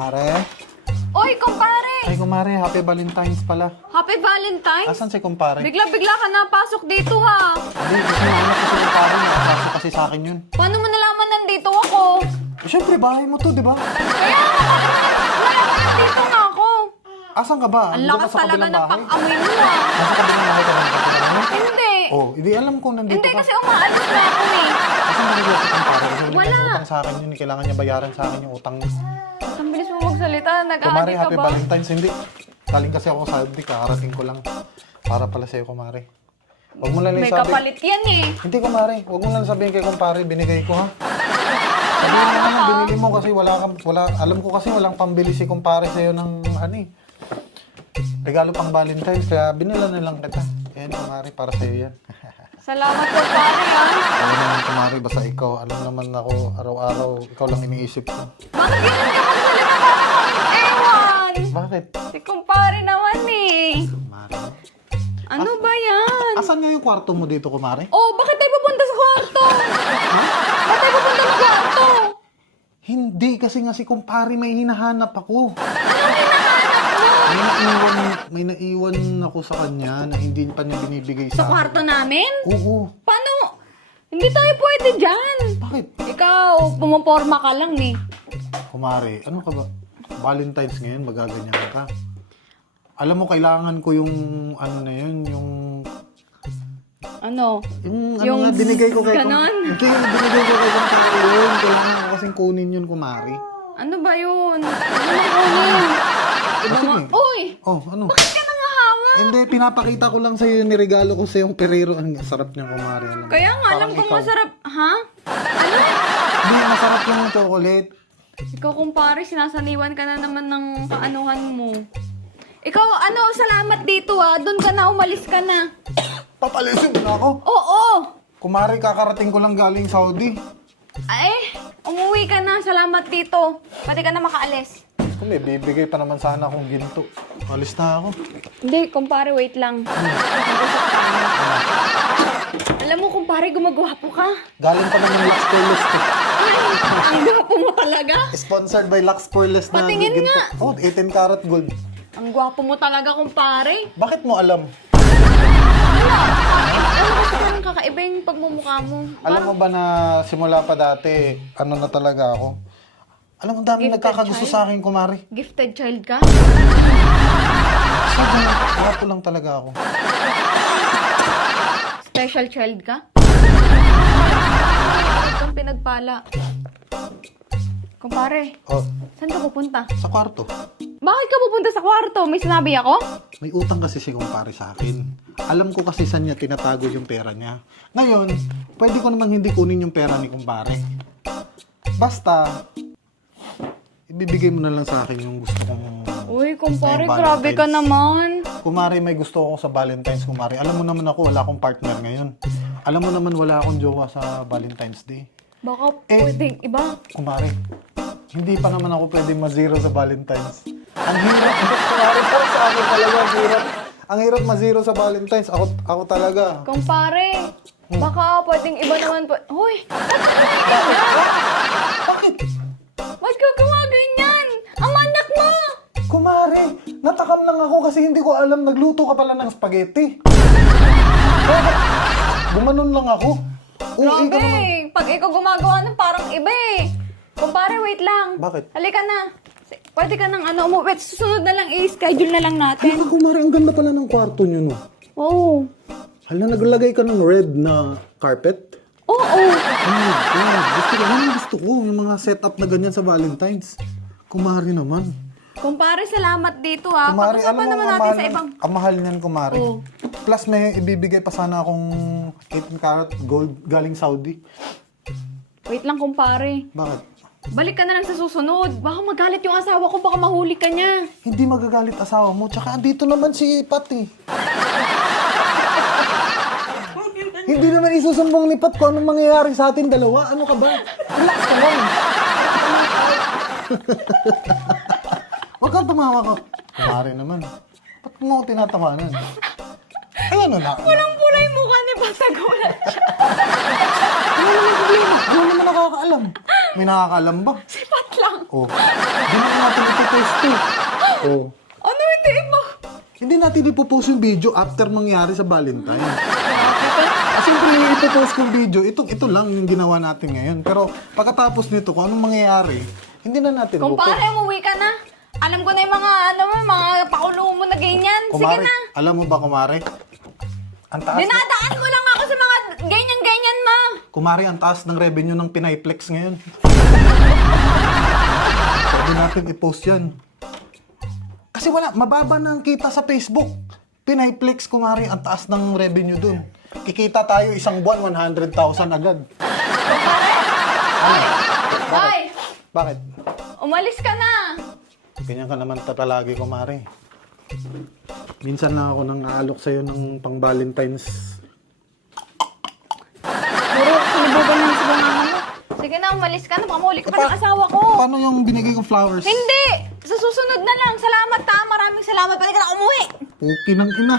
Mare? Oy, kumpare! Ay, kumare, happy Valentine's pala. Happy Valentine's? Asan si kumpare? Bigla-bigla ka napasok dito ha. Hindi, gusto mo anak ko si kumpare. Nakasasa kasi sa akin yun. Paano mo nalaman nandito ako? Eh, syempre, bahay mo to, di ba? Kaya nalaman nandito nga ako. Asan ka ba? Ang Doon lakas ka sa talaga kabilang ng bahay? pang-amoy mo ha. Nasa kabilang bahay ka ba? Hindi. Oh, hindi alam ko nandito Hindi ka. kasi umaalis na ako eh. Asan mo naglalas si kumpare? Kasi Wala. may utang sa akin yun. Kailangan niya bayaran sa akin yung utang niya. Ang bilis mo magsalita. Kumare, Nag-aadik ka happy ba? Valentine's. Hindi. Galing kasi ako sa Saudi. Kakarating ko lang. Para pala sa'yo, kumare. Huwag mo na lang May sabi. kapalit yan eh. Hindi, kumare. Huwag mo na lang sabihin kay kumpare. Binigay ko, ha? Sabihin mo naman, binili mo kasi alam ko kasi walang pambili si kumpare sa'yo ng regalo pang Valentine's. Kaya binila na lang kita. Ayan, kumare, para sa'yo yan. Salamat kumpare ha. Alam naman, kumare, basta ikaw. Alam naman ako, araw-araw, ikaw lang iniisip ko. Bakit ganun ka magsalita para ewan? Bakit? Si kumpare naman eh. Kumare. Ano ba yan? Asan nga yung kwarto mo dito, kumare? Oh, bakit tayo pupunta sa kwarto? Bakit tayo pupunta sa kwarto? Hindi, kasi nga si kumpare may hinahanap ako. Anong hinahanap mo? May naiwan ako sa kanya na hindi pa niya binibigay Sa sa akin. kwarto namin? Oo. Paano? Hindi tayo pwede dyan. Bakit? Ikaw, pumaporma ka lang eh. Kumare, ano ka ba? Valentine's ngayon, magaganyan ka. Alam mo, kailangan ko yung na yun, yung Ano? nga, binigay ko kay ganon? Hindi, binigay ko kay kumpare yun. Kailangan ko kasing kunin yun, kumare. Ano ba yun? Ano bang kunin? Iba Kasi nga. eh. Uy! Oh, ano? Bakit ka nangahawa? Hindi, pinapakita ko lang sa'yo yung niregalo ko sa yung Ferrero. Ang sarap niya, kumare. Alam mo. Kaya nga, alam Parang kong ikaw. masarap. Ha? Ano? Hindi, masarap yung chocolate. Ikaw kumpare, sinasaliwan ka na naman ng kaanuhan mo. Ikaw, salamat dito ah. Doon ka na, umalis ka na. Papalisin mo na ako. Oo! Kumare, kakarating ko lang galing Saudi. Ay, umuwi ka na. Salamat dito. Pwede ka na makaalis. Kung may bibigay pa naman sana akong ginto. Alis na ako. Hindi, kumpare, wait lang. Alam mo, kumpare, gumagwapo ka. Galing pa naman Lux Poreless to. Ay, ang gwapo mo talaga. Sponsored by Lux Poreless na Patingin ginto. nga. Oh, 18 karat gold. Ang gwapo mo talaga, kumpare. Bakit mo alam? Ano kasi parang kakaiba yung pagmumukha mo? Alam mo ba na simula pa dati, ano na talaga ako? Alam mo, dami Gifted nagkakagusto child? sa akin, kumari. Gifted child ka? Sabi, wapo lang talaga ako. Special child ka? Itong pinagpala. Kumpare, Oh, saan ka pupunta? sa kwarto. Bakit ka pupunta sa kwarto? May sinabi ako? May utang kasi si kumpare sa akin. Alam ko kasi saan niya tinatago yung pera niya. Ngayon, pwede ko namang hindi kunin yung pera ni kumpare. Basta, ibibigay mo na lang sa akin yung gusto kong... Uy, kumpare, Ay, grabe ka Valentine's. naman. Kumari, may gusto ako sa Valentine's, kumari. Alam mo naman ako, wala akong partner ngayon. Alam mo naman, wala akong jowa sa Valentine's Day. Baka Eh. pwedeng iba. Kumari, hindi pa naman ako pwedeng ma-zero sa Valentine's. Ang hirap, kumari, para sa akin talaga, ang hirap. Ang hirap ma-zero sa Valentine's. Ako talaga. Kumpare, baka pwedeng iba naman po. Hoy, Bakit? ba't ka gumaganyan? Ang anak mo! Kumari, natakam lang ako kasi hindi ko alam, nagluto ka pala ng spaghetti. Gumanon lang ako. Uwi ka naman. Grabe, pag ikaw gumagawa ng parang iba eh. Kumpare, wait lang. Bakit? Halika na. Pwede ka ng umuwi. Susunod na lang, i-schedule na lang Ay, natin. kumari, ang ganda pala ng kwarto niyo, no? Oo. Hala, naglagay ka ng red na carpet? Oo. Oh my God, gusto ko. Yung mga setup na ganyan sa Valentine's. Kumari naman. Kumpare, salamat dito ha. Kumari, Pag-usapan naman natin sa ibang... Ang mahal niyan, kumari. Oo. Plus, may ibibigay pa sana akong 18 karat gold galing Saudi. Wait lang, kumpare. Bakit? Balik ka na lang sa susunod. Baka magalit yung asawa ko, baka mahuli ka niya. Hindi magagalit asawa mo. Tsaka andito naman si Pat eh. Hindi naman isusumbong ni Pat kung anong mangyayari sa atin dalawa. Ano ka ba? Relax ka lang. Huwag kang tumawa ka. Kumari naman. Ba't mo ako tinatawanan? Ay, ano na? Pulang-pula yung mukha ni Pat, nagulat siya. Ano naman problema? Ano naman nakakaalam? May nakakaalam ba? Si Pat lang. Oh, di naman natin ito to. Oh. Ano hindi ba? Hindi natin ipopost yung video after mangyari sa Valentine. Kasi kung ipopost yung video, ito lang yung ginawa natin ngayon. Pero pagkatapos nito, kung anong mangyayari, hindi na natin Kumpare, umuwi ka na. Alam ko na yung mga pakulo mo na ganyan. Sige Kumare, na. alam mo ba, kumare? Ang taas, Dinadaan mo lang ako sa mga ganyan-ganyan, ma. kumare, ang taas ng revenue ng Pinayplex ngayon. Pwede natin i-post yan. Kasi wala, mababa na ang kita sa Facebook. Pinayplex, kumare, ang taas ng revenue dun. Kikita tayo isang buwan, 100,000 agad. Ano? Hoy, Bakit? umalis ka na. Ganyan ka naman palagi, kumare. Minsan na ako nang aalok sa'yo ng pang Valentine's. Puro sinibugan ng sibangahan mo. Sige na, umalis ka na. Baka mahuli ka pa ng asawa ko. Paano yung binigay kong flowers? Hindi! Sa susunod na lang. Salamat, ta. Maraming salamat. Pwede ka na umuwi. Okay ng ina.